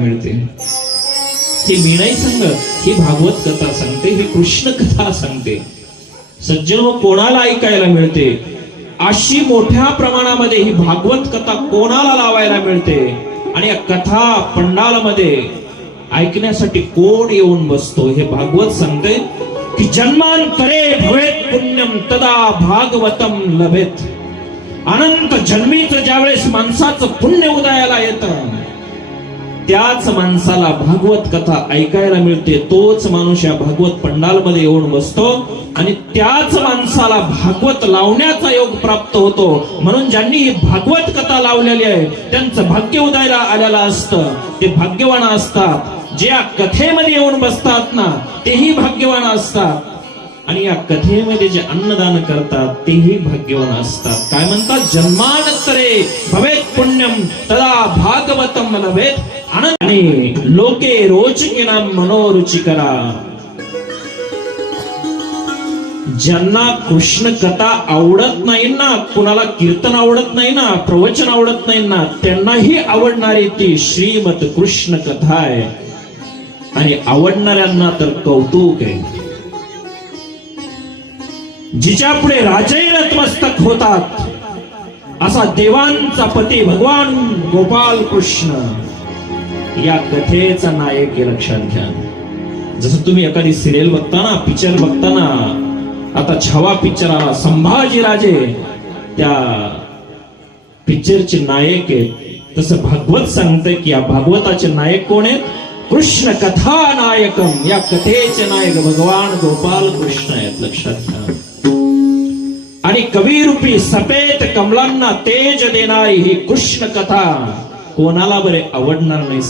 मिळते. ही मीनाई संघ ही भागवत कथा सांगते ही कृष्ण कथा सांगते. सज्जन कोणाला ऐकायला मिळते? अशी मोठ्या प्रमाणामध्ये ही भागवत कथा कोणाला लावायला मिळते? आणि या कथा पंडालमध्ये ऐकण्यासाठी कोण येऊन बसतो? हे भागवत सांगते की जन्मांतरे भवेत पुण्यम तदा भागवतम लभेत. अनंत जन्मीच ज्यावेळेस माणसाचं पुण्य उदयाला येतं त्याच माणसाला भागवत कथा ऐकायला मिळते तोच माणूस या भागवत पंडालमध्ये येऊन बसतो आणि त्याच माणसाला भागवत लावण्याचा योग प्राप्त होतो. म्हणून ज्यांनी ही भागवत कथा लावलेली आहे त्यांचं भाग्य उदयाला आलेलं असतं. ते भाग्यवान असतात. जे या कथेमध्ये येऊन बसतात ना तेही भाग्यवान असतात. आणि या कथेमध्ये जे अन्नदान करतात तेही भाग्यवान असतात. काय म्हणतात? जन्मानंतरे भवेत पुण्यम तदा भागवतम लभेत आणि लोके रोचकिना मनोरुचिकरा। ज्यांना कृष्ण कथा आवडत नाही ना कुणाला कीर्तन आवडत नाही ना प्रवचन आवडत नाही ना त्यांनाही आवडणारी ती श्रीमत कृष्ण कथा आहे. आणि आवडणाऱ्यांना तर कौतुक आहे. जिच्या पुढे राजही नतमस्तक होतात असा देवांचा पती भगवान गोपाल कृष्ण. या कथेचा नायक आहे लक्षात घ्या. जसं तुम्ही एखादी सिरियल बघताना पिक्चर बघताना आता छवा पिक्चर आला संभाजी राजे त्या पिक्चरचे नायक आहेत. तसं भागवत सांगतंय की या भागवताचे नायक कोण आहेत? कृष्ण कथा नायकम या कथेचे नायक भगवान गोपाल कृष्ण आहेत लक्षात घ्या. आणि कवीरूपी सफेद कमलांना तेज देणारी ही कृष्ण कथा कोणाला बरे आवडणार नाही